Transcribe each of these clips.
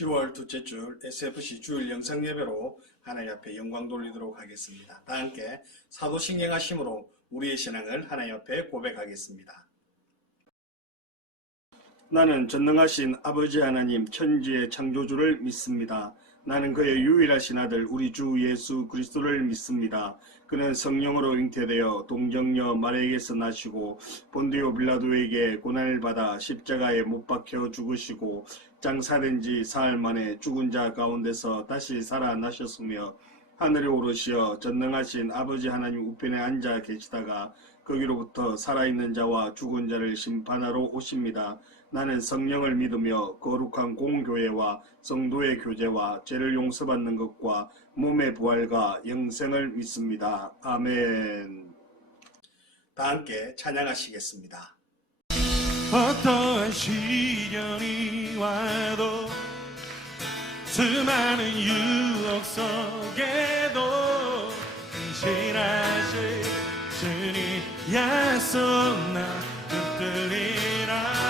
10월 둘째 줄 SFC 주일 영상 예배로 하나님 앞에 영광 돌리도록 하겠습니다. 다 함께 사도신경하심으로 우리의 신앙을 하나님 앞에 고백하겠습니다. 나는 전능하신 아버지 하나님 천지의 창조주를 믿습니다. 나는 그의 유일하신 아들 우리 주 예수 그리스도를 믿습니다. 그는 성령으로 잉태되어 동정녀 마리아에게서 나시고 본디오 빌라도에게 고난을 받아 십자가에 못 박혀 죽으시고 장사된 지 사흘 만에 죽은 자 가운데서 다시 살아나셨으며 하늘에 오르시어 전능하신 아버지 하나님 우편에 앉아 계시다가 거기로부터 살아있는 자와 죽은 자를 심판하러 오십니다. 나는 성령을 믿으며 거룩한 공교회와 성도의 교제와 죄를 용서받는 것과 몸의 부활과 영생을 믿습니다. 아멘. 다 함께 찬양하시겠습니다. 어떠한 시련이 와도 수많은 유혹 속에도 신실하신 주님 약속 나 붙들리라.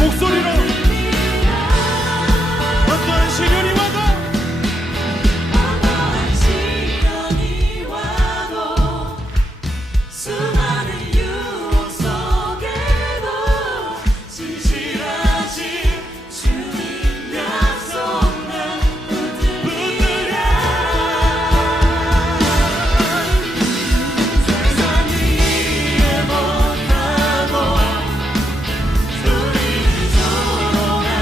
목소리로 어떠한 시련이 와도 수많은 유혹 속에도 진실하신 주님 약속만 붙들리라. 세상 이해 못하고 소리를 조롱하여도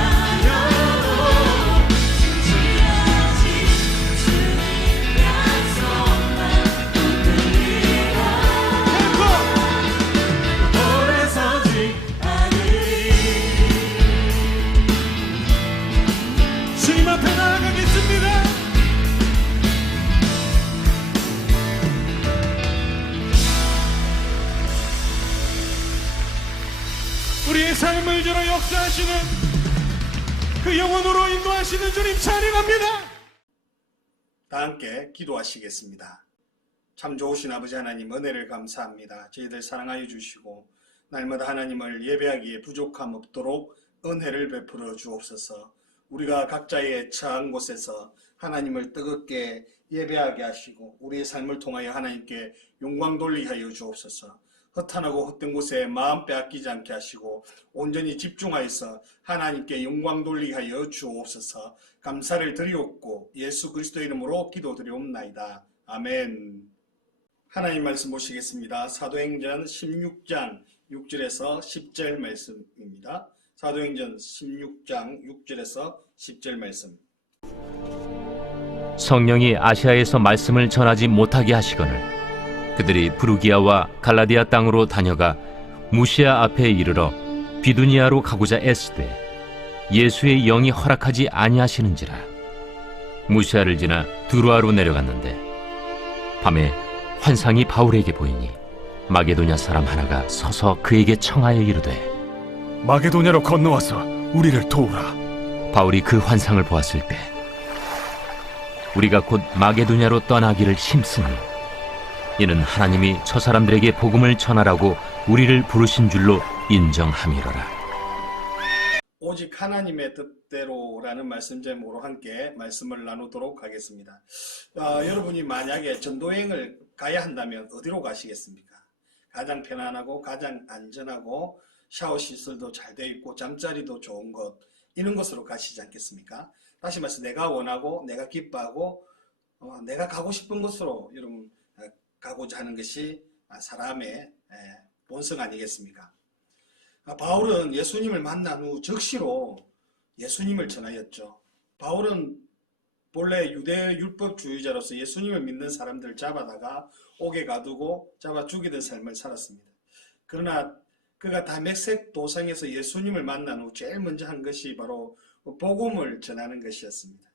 진실하신 주님 약속만 붙들리라. 오래 서지 주님 앞에 나아가겠습니다. 우리의 삶을 주로 역사하시는 그 영혼으로 인도하시는 주님 찬양합니다. 다 함께 기도하시겠습니다. 참 좋으신 아버지 하나님, 은혜를 감사합니다. 저희들 사랑하여 주시고 날마다 하나님을 예배하기에 부족함 없도록 은혜를 베풀어 주옵소서. 우리가 각자의 처한 곳에서 하나님을 뜨겁게 예배하게 하시고 우리의 삶을 통하여 하나님께 영광 돌리게 하여 주옵소서. 허탄하고 헛된 곳에 마음 빼앗기지 않게 하시고 온전히 집중하여서 하나님께 영광 돌리게 하여 주옵소서. 감사를 드리옵고 예수 그리스도의 이름으로 기도드리옵나이다. 아멘. 하나님 말씀 보시겠습니다. 사도행전 16장 6절에서 10절 말씀입니다. 사도행전 16장 6절에서 10절 말씀. 성령이 아시아에서 말씀을 전하지 못하게 하시거늘 그들이 부르기아와 갈라디아 땅으로 다녀가 무시아 앞에 이르러 비두니아로 가고자 애쓰되 예수의 영이 허락하지 아니하시는지라. 무시아를 지나 두루아로 내려갔는데 밤에 환상이 바울에게 보이니 마게도냐 사람 하나가 서서 그에게 청하여 이르되 마게도냐로 건너와서 우리를 도우라. 바울이 그 환상을 보았을 때 우리가 곧 마게도냐로 떠나기를 힘쓰니 이는 하나님이 저 사람들에게 복음을 전하라고 우리를 부르신 줄로 인정함이로라. 오직 하나님의 뜻대로라는 말씀 제목으로 함께 말씀을 나누도록 하겠습니다. 여러분이 만약에 전도여행을 가야 한다면 어디로 가시겠습니까? 가장 편안하고 가장 안전하고 샤워 시설도 잘 되어 있고 잠자리도 좋은 곳, 이런 곳으로 가시지 않겠습니까? 다시 말해서 내가 원하고 내가 기뻐하고 내가 가고 싶은 곳으로 여러분 가고자 하는 것이 사람의 본성 아니겠습니까? 바울은 예수님을 만난 후 즉시로 예수님을 전하였죠. 바울은 본래 유대 율법주의자로서 예수님을 믿는 사람들을 잡아다가 옥에 가두고 잡아 죽이던 삶을 살았습니다. 그러나 그가 다메섹 도상에서 예수님을 만난 후 제일 먼저 한 것이 바로 복음을 전하는 것이었습니다.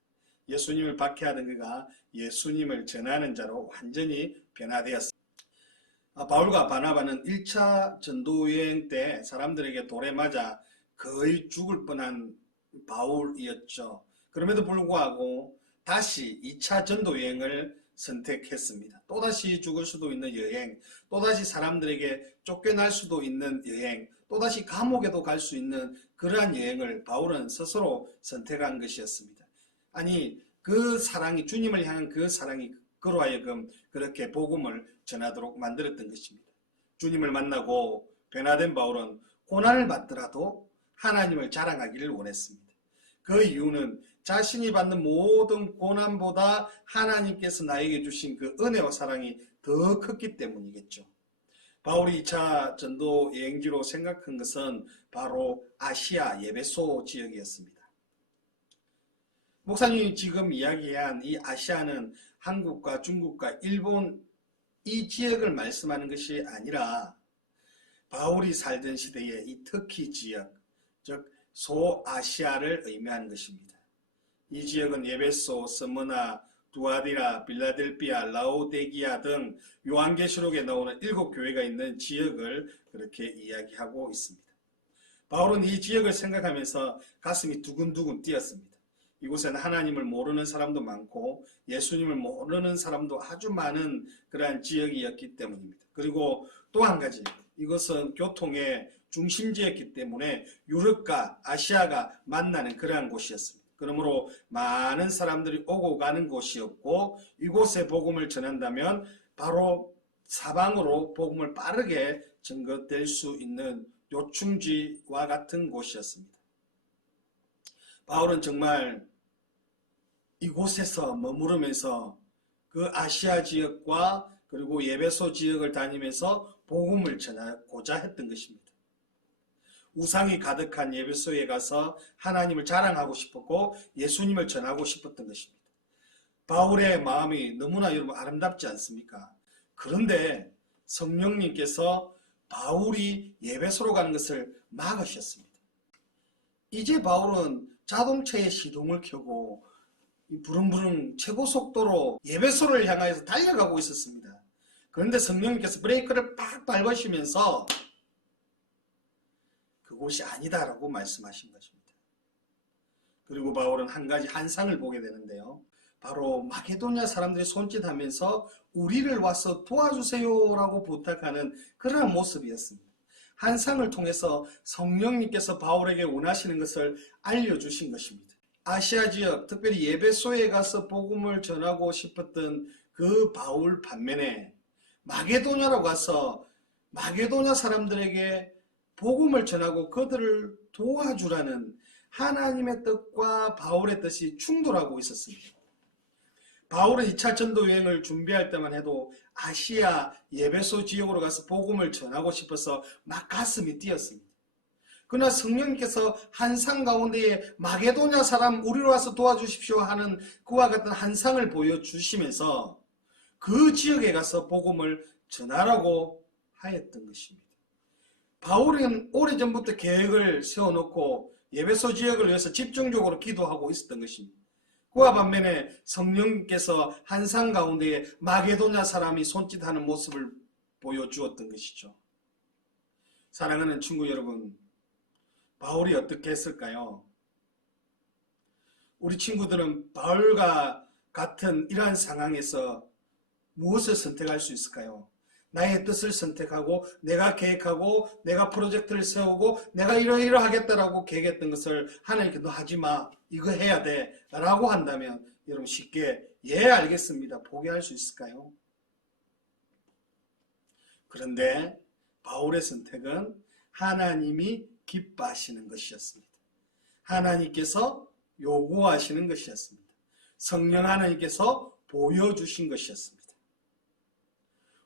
예수님을 박해하던 그가 예수님을 전하는 자로 완전히 변화되었습니다. 바울과 바나바는 1차 전도여행 때 사람들에게 돌에 맞아 거의 죽을 뻔한 바울이었죠. 그럼에도 불구하고 다시 2차 전도여행을 선택했습니다. 또다시 죽을 수도 있는 여행, 또다시 사람들에게 쫓겨날 수도 있는 여행, 또다시 감옥에도 갈 수 있는 그러한 여행을 바울은 스스로 선택한 것이었습니다. 아니, 그 사랑이, 주님을 향한 그 사랑이 그로 하여금 그렇게 복음을 전하도록 만들었던 것입니다. 주님을 만나고 변화된 바울은 고난을 받더라도 하나님을 자랑하기를 원했습니다. 그 이유는 자신이 받는 모든 고난보다 하나님께서 나에게 주신 그 은혜와 사랑이 더 컸기 때문이겠죠. 바울이 2차 전도 여행지로 생각한 것은 바로 아시아 예베소 지역이었습니다. 목사님이 지금 이야기한 이 아시아는 한국과 중국과 일본 이 지역을 말씀하는 것이 아니라 바울이 살던 시대의 이 터키 지역, 즉 소아시아를 의미하는 것입니다. 이 지역은 예베소, 스무나, 두아디라, 빌라델피아, 라오데기아 등 요한계시록에 나오는 7교회가 있는 지역을 그렇게 이야기하고 있습니다. 바울은 이 지역을 생각하면서 가슴이 두근두근 뛰었습니다. 이곳에는 하나님을 모르는 사람도 많고 예수님을 모르는 사람도 아주 많은 그러한 지역이었기 때문입니다. 그리고 또 한 가지, 이것은 교통의 중심지였기 때문에 유럽과 아시아가 만나는 그러한 곳이었습니다. 그러므로 많은 사람들이 오고 가는 곳이었고 이곳에 복음을 전한다면 바로 사방으로 복음을 빠르게 전거될 수 있는 요충지와 같은 곳이었습니다. 바울은 정말 이곳에서 머무르면서 그 아시아 지역과 그리고 예배소 지역을 다니면서 복음을 전하고자 했던 것입니다. 우상이 가득한 예배소에 가서 하나님을 자랑하고 싶었고 예수님을 전하고 싶었던 것입니다. 바울의 마음이 너무나 여러분 아름답지 않습니까? 그런데 성령님께서 바울이 예배소로 가는 것을 막으셨습니다. 이제 바울은 자동차에 시동을 켜고 부릉부릉 최고 속도로 예배소를 향하여서 달려가고 있었습니다. 그런데 성령님께서 브레이크를 팍 밟으시면서 그곳이 아니다라고 말씀하신 것입니다. 그리고 바울은 한 가지 환상을 보게 되는데요. 바로 마게도냐 사람들이 손짓하면서 우리를 와서 도와주세요라고 부탁하는 그런 모습이었습니다. 환상을 통해서 성령님께서 바울에게 원하시는 것을 알려주신 것입니다. 아시아 지역, 특별히 예배소에 가서 복음을 전하고 싶었던 그 바울 반면에 마게도냐로 가서 마게도냐 사람들에게 복음을 전하고 그들을 도와주라는 하나님의 뜻과 바울의 뜻이 충돌하고 있었습니다. 바울은 2차 전도 여행을 준비할 때만 해도 아시아 예배소 지역으로 가서 복음을 전하고 싶어서 막 가슴이 뛰었습니다. 그러나 성령님께서 환상 가운데에 마게도냐 사람 우리로 와서 도와주십시오 하는 그와 같은 환상을 보여주시면서 그 지역에 가서 복음을 전하라고 하였던 것입니다. 바울은 오래전부터 계획을 세워놓고 예배소 지역을 위해서 집중적으로 기도하고 있었던 것입니다. 그와 반면에 성령님께서 환상 가운데에 마게도냐 사람이 손짓하는 모습을 보여주었던 것이죠. 사랑하는 친구 여러분, 바울이 어떻게 했을까요? 우리 친구들은 바울과 같은 이러한 상황에서 무엇을 선택할 수 있을까요? 나의 뜻을 선택하고 내가 계획하고 내가 프로젝트를 세우고 내가 이러하겠다라고 계획했던 것을 하나님께 너 하지마, 이거 해야 돼 라고 한다면 여러분 쉽게 예 알겠습니다 포기할 수 있을까요? 그런데 바울의 선택은 하나님이 기뻐하시는 것이었습니다. 하나님께서 요구하시는 것이었습니다. 성령 하나님께서 보여주신 것이었습니다.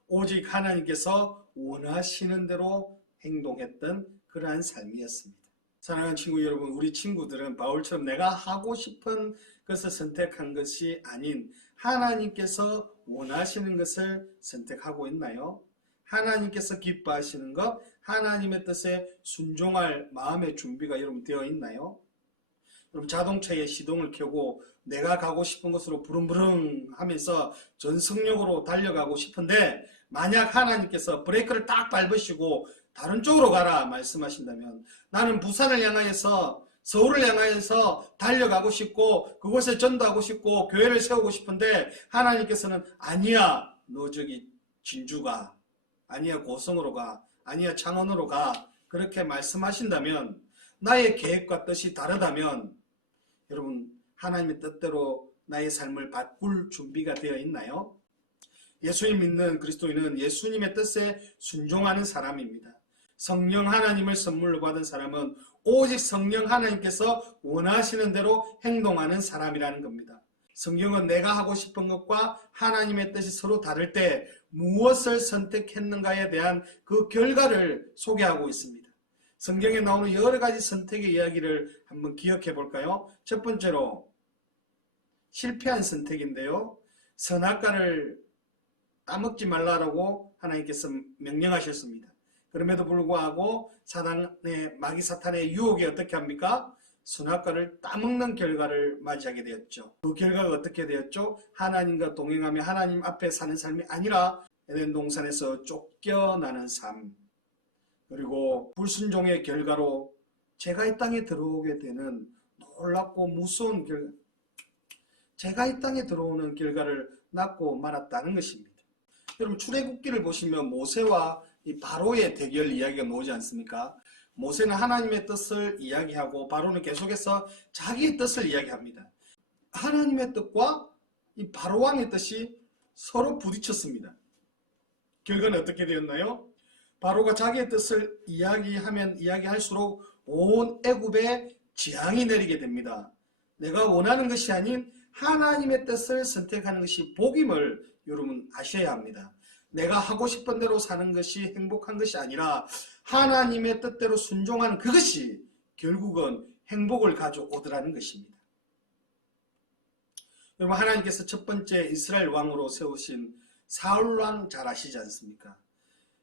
오직 하나님께서 원하시는 대로 행동했던 그러한 삶이었습니다. 사랑하는 친구 여러분, 우리 친구들은 바울처럼 내가 하고 싶은 것을 선택한 것이 아닌 하나님께서 원하시는 것을 선택하고 있나요? 하나님께서 기뻐하시는 것, 하나님의 뜻에 순종할 마음의 준비가 여러분 되어 있나요? 여러분 자동차에 시동을 켜고 내가 가고 싶은 곳으로 부릉부릉 하면서 전속력으로 달려가고 싶은데 만약 하나님께서 브레이크를 딱 밟으시고 다른 쪽으로 가라 말씀하신다면 나는 부산을 향하여서 서울을 향하여서 달려가고 싶고 그곳에 전도하고 싶고 교회를 세우고 싶은데 하나님께서는 아니야 너 저기 진주 가, 아니야 고성으로 가, 아니야 창원으로 가 그렇게 말씀하신다면 나의 계획과 뜻이 다르다면 여러분 하나님의 뜻대로 나의 삶을 바꿀 준비가 되어 있나요? 예수님 믿는 그리스도인은 예수님의 뜻에 순종하는 사람입니다. 성령 하나님을 선물로 받은 사람은 오직 성령 하나님께서 원하시는 대로 행동하는 사람이라는 겁니다. 성경은 내가 하고 싶은 것과 하나님의 뜻이 서로 다를 때 무엇을 선택했는가에 대한 그 결과를 소개하고 있습니다. 성경에 나오는 여러 가지 선택의 이야기를 한번 기억해 볼까요? 첫 번째로 실패한 선택인데요. 선악과를 따먹지 말라라고 하나님께서 명령하셨습니다. 그럼에도 불구하고 마귀 사탄의 유혹이 어떻게 합니까? 선악과를 따먹는 결과를 맞이하게 되었죠. 그 결과가 어떻게 되었죠? 하나님과 동행하며 하나님 앞에 사는 삶이 아니라 에덴 동산에서 쫓겨나는 삶, 그리고 불순종의 결과로 제가 이 땅에 들어오게 되는 놀랍고 무서운 제가 이 땅에 들어오는 결과를 낳고 말았다는 것입니다. 여러분 출애굽기를 보시면 모세와 이 바로의 대결 이야기가 나오지 않습니까? 모세는 하나님의 뜻을 이야기하고 바로는 계속해서 자기의 뜻을 이야기합니다. 하나님의 뜻과 이 바로왕의 뜻이 서로 부딪혔습니다. 결과는 어떻게 되었나요? 바로가 자기의 뜻을 이야기하면 이야기할수록 온 애굽에 재앙이 내리게 됩니다. 내가 원하는 것이 아닌 하나님의 뜻을 선택하는 것이 복임을 여러분 아셔야 합니다. 내가 하고 싶은 대로 사는 것이 행복한 것이 아니라 하나님의 뜻대로 순종하는 그것이 결국은 행복을 가져오더라는 것입니다. 여러분, 하나님께서 첫 번째 이스라엘 왕으로 세우신 사울 왕 잘 아시지 않습니까?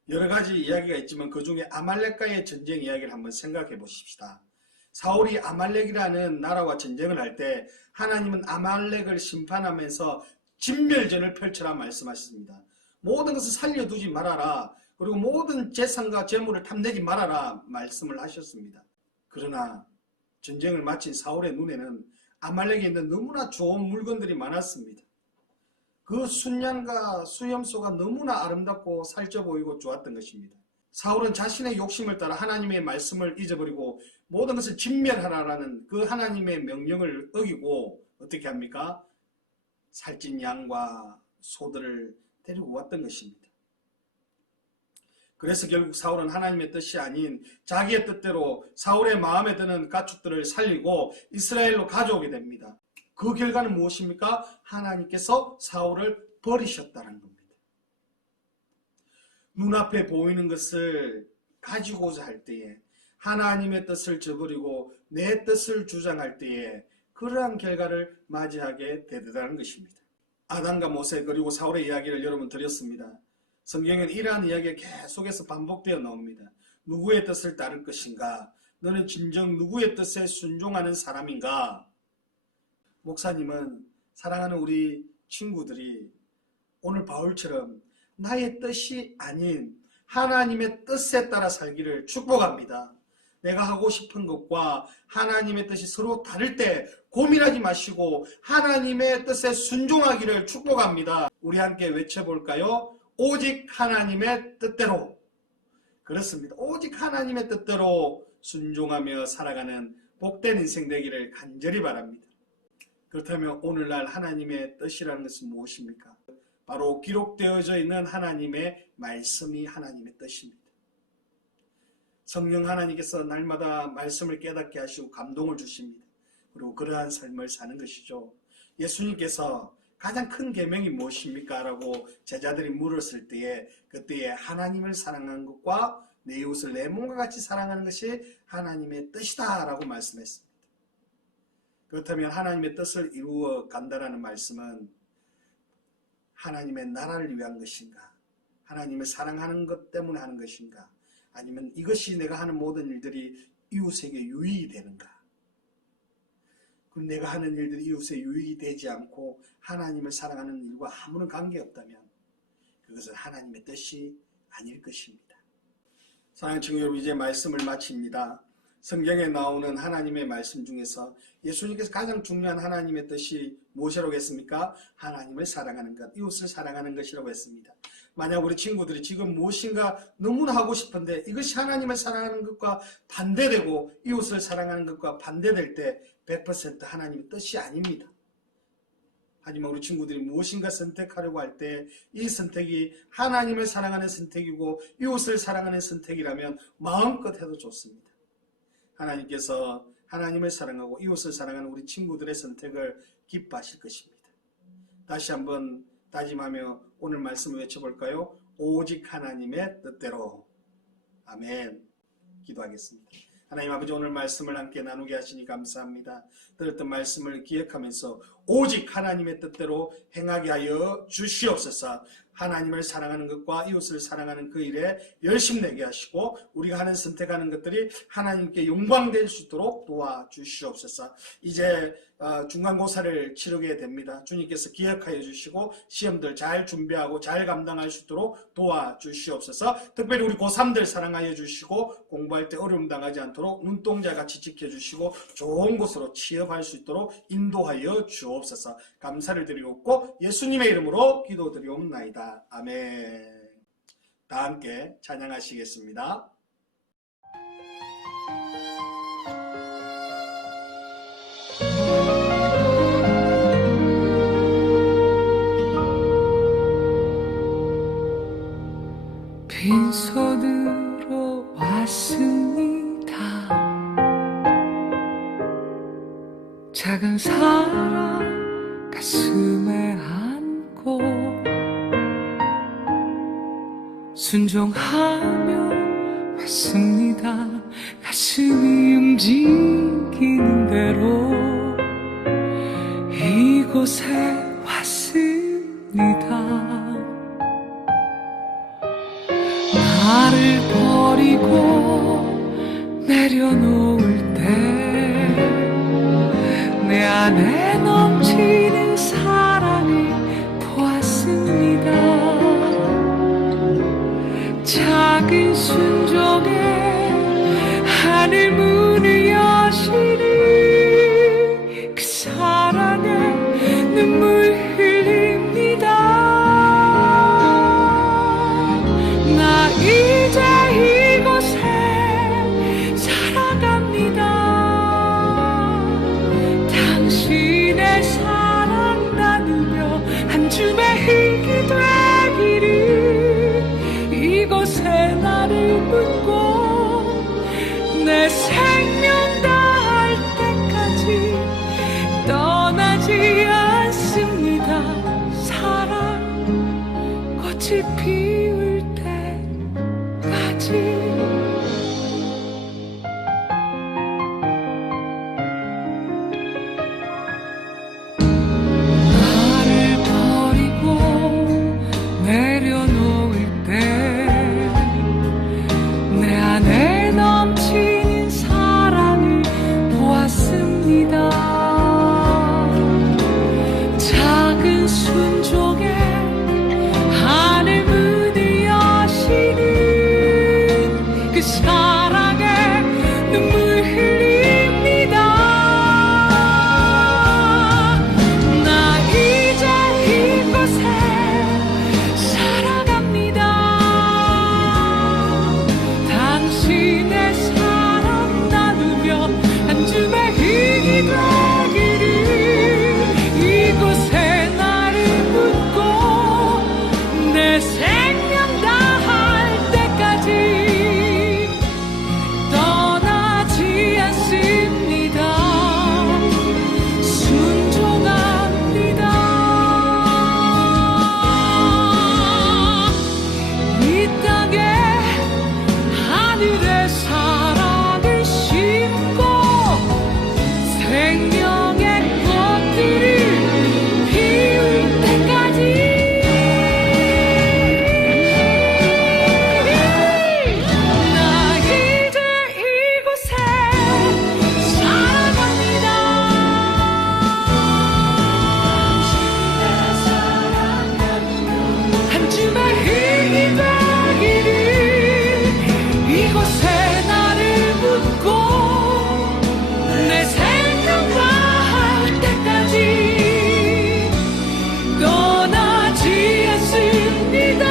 여러 가지 이야기가 있지만 그 중에 아말렉과의 전쟁 이야기를 한번 생각해 보십시다. 사울이 아말렉이라는 나라와 전쟁을 할 때 하나님은 아말렉을 심판하면서 진멸전을 펼쳐라 말씀하셨습니다. 모든 것을 살려두지 말아라. 그리고 모든 재산과 재물을 탐내지 말아라 말씀을 하셨습니다. 그러나 전쟁을 마친 사울의 눈에는 아말렉에 있는 너무나 좋은 물건들이 많았습니다. 그 순양과 수염소가 너무나 아름답고 살쪄 보이고 좋았던 것입니다. 사울은 자신의 욕심을 따라 하나님의 말씀을 잊어버리고 모든 것을 진멸하라라는 그 하나님의 명령을 어기고 어떻게 합니까? 살찐 양과 소들을 데리고 왔던 것입니다. 그래서 결국 사울은 하나님의 뜻이 아닌 자기의 뜻대로 사울의 마음에 드는 가축들을 살리고 이스라엘로 가져오게 됩니다. 그 결과는 무엇입니까? 하나님께서 사울을 버리셨다는 겁니다. 눈앞에 보이는 것을 가지고자 할 때에 하나님의 뜻을 저버리고 내 뜻을 주장할 때에 그러한 결과를 맞이하게 되더라는 것입니다. 아담과 모세 그리고 사울의 이야기를 여러분 드렸습니다. 성경엔 이러한 이야기가 계속해서 반복되어 나옵니다. 누구의 뜻을 따를 것인가? 너는 진정 누구의 뜻에 순종하는 사람인가? 목사님은 사랑하는 우리 친구들이 오늘 바울처럼 나의 뜻이 아닌 하나님의 뜻에 따라 살기를 축복합니다. 내가 하고 싶은 것과 하나님의 뜻이 서로 다를 때 고민하지 마시고 하나님의 뜻에 순종하기를 축복합니다. 우리 함께 외쳐볼까요? 오직 하나님의 뜻대로. 그렇습니다. 오직 하나님의 뜻대로 순종하며 살아가는 복된 인생 되기를 간절히 바랍니다. 그렇다면 오늘날 하나님의 뜻이라는 것은 무엇입니까? 바로 기록되어져 있는 하나님의 말씀이 하나님의 뜻입니다. 성령 하나님께서 날마다 말씀을 깨닫게 하시고 감동을 주십니다. 그리고 그러한 삶을 사는 것이죠. 예수님께서 가장 큰 계명이 무엇입니까? 라고 제자들이 물었을 때에 그때에 하나님을 사랑하는 것과 내 이웃을 내 몸과 같이 사랑하는 것이 하나님의 뜻이다 라고 말씀했습니다. 그렇다면 하나님의 뜻을 이루어 간다라는 말씀은 하나님의 나라를 위한 것인가? 하나님을 사랑하는 것 때문에 하는 것인가? 아니면 이것이 내가 하는 모든 일들이 이웃에게 유익이 되는가? 그럼 내가 하는 일들이 이웃에 유익이 되지 않고 하나님을 사랑하는 일과 아무런 관계없다면 그것은 하나님의 뜻이 아닐 것입니다. 사랑하는 친구 여러분, 이제 말씀을 마칩니다. 성경에 나오는 하나님의 말씀 중에서 예수님께서 가장 중요한 하나님의 뜻이 무엇이라고 했습니까? 하나님을 사랑하는 것, 이웃을 사랑하는 것이라고 했습니다. 만약 우리 친구들이 지금 무엇인가 너무나 하고 싶은데 이것이 하나님을 사랑하는 것과 반대되고 이웃을 사랑하는 것과 반대될 때 100% 하나님의 뜻이 아닙니다. 하지만 우리 친구들이 무엇인가 선택하려고 할 때 이 선택이 하나님을 사랑하는 선택이고 이웃을 사랑하는 선택이라면 마음껏 해도 좋습니다. 하나님께서 하나님을 사랑하고 이웃을 사랑하는 우리 친구들의 선택을 기뻐하실 것입니다. 다시 한번 다짐하며 오늘 말씀을 외쳐볼까요? 오직 하나님의 뜻대로. 아멘. 기도하겠습니다. 하나님 아버지, 오늘 말씀을 함께 나누게 하시니 감사합니다. 들었던 말씀을 기억하면서 오직 하나님의 뜻대로 행하게 하여 주시옵소서. 하나님을 사랑하는 것과 이웃을 사랑하는 그 일에 열심내게 하시고 우리가 하는 선택하는 것들이 하나님께 영광될 수 있도록 도와주시옵소서. 이제 중간고사를 치르게 됩니다. 주님께서 기억하여 주시고 시험들 잘 준비하고 잘 감당할 수 있도록 도와주시옵소서. 특별히 우리 고3들 사랑하여 주시고 공부할 때 어려움 당하지 않도록 눈동자같이 지켜주시고 좋은 곳으로 취업할 수 있도록 인도하여 주옵소서. 감사를 드리옵고 예수님의 이름으로 기도드리옵나이다. 아멘. 다 함께 찬양하시겠습니다. 작은 사랑 가슴에 안고 순종하며 왔습니다. 가슴이 움직이는 대로 이곳에 왔습니다. 나를 버리고 내려놓을 때 내 안에 넘치는 사랑을 보았습니다. 작은 순종에 하늘 문을 여시는 그 사랑에 눈물 흘립니다. 나 이제 이곳에 살아갑니다. 당신의 사랑 나누며 한 줌의 흙이 되기를 이곳에 나를 묻고 내 생명 다할 때까지 떠나지 않습니다. 사랑 꽃이 피울 때까지. 나를 버리고 내려놓을 때 내 안에 넘치는 사랑을 보았습니다. 작은 순종에 하늘 문을 여시는 그 사랑에 눈물 흘립니다. 나 이제 이곳에 살아갑니다. 당신의 사랑 나누며 한 줌의 흙이 되기를 이곳에 나를 묻고 내 생명 다할 때까지 떠나지 않습니다. 순종합니다. 이 땅에 하늘의 사랑을 심고 생명의 꽃들을 피울 때까지 나 이제 이곳에 살아갑니다. 한 줌의 흙이 되기를 이곳에 나를 묻고 내 생명 다할 때까지 떠나지 않습니다.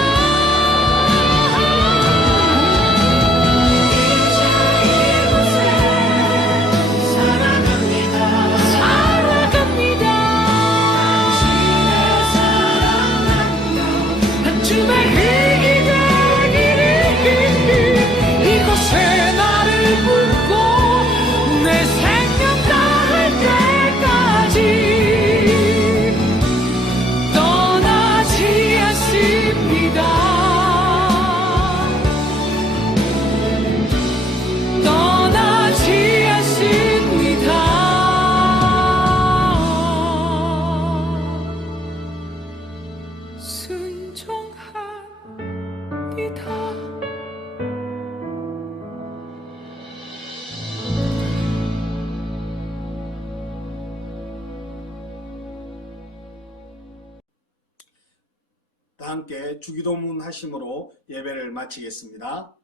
살아갑니다. 한 줌의 흙이 되기를 이곳에 나를 묻고 내 생명 다할 때까지 떠나지 않습니다. 떠나지 않습니다. 순종합니다. 다 함께 주기도문 하심으로 예배를 마치겠습니다.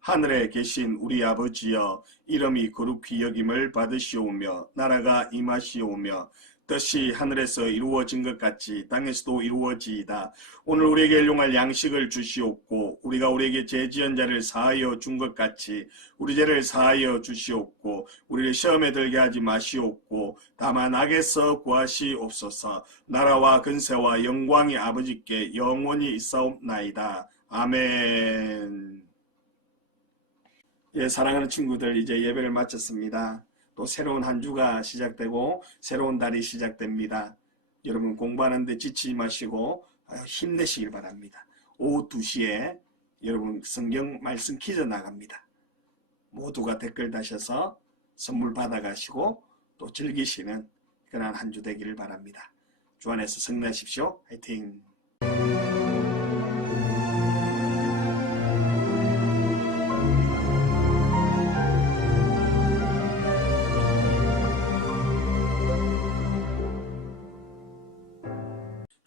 하늘에 계신 우리 아버지여, 이름이 거룩히 여김을 받으시오며 나라가 임하시오며 뜻이 하늘에서 이루어진 것 같이 땅에서도 이루어지이다. 오늘 우리에게 일용할 양식을 주시옵고 우리가 우리에게 죄지은 자를 사하여 준 것 같이 우리 죄를 사하여 주시옵고 우리를 시험에 들게 하지 마시옵고 다만 악에서 구하시옵소서. 나라와 근세와 영광이 아버지께 영원히 있사옵나이다. 아멘. 예, 사랑하는 친구들, 이제 예배를 마쳤습니다. 또 새로운 한 주가 시작되고 새로운 달이 시작됩니다. 여러분 공부하는데 지치지 마시고 힘내시길 바랍니다. 오후 2시에 여러분 성경 말씀 퀴즈 나갑니다. 모두가 댓글 다셔서 선물 받아가시고 또 즐기시는 그런 한 주 되기를 바랍니다. 주 안에서 승리하십시오. 화이팅!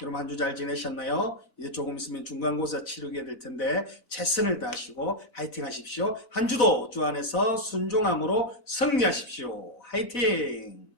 여러분 한 주 잘 지내셨나요? 이제 조금 있으면 중간고사 치르게 될 텐데 최선을 다하시고 화이팅 하십시오. 한 주도 주 안에서 순종함으로 승리하십시오. 화이팅!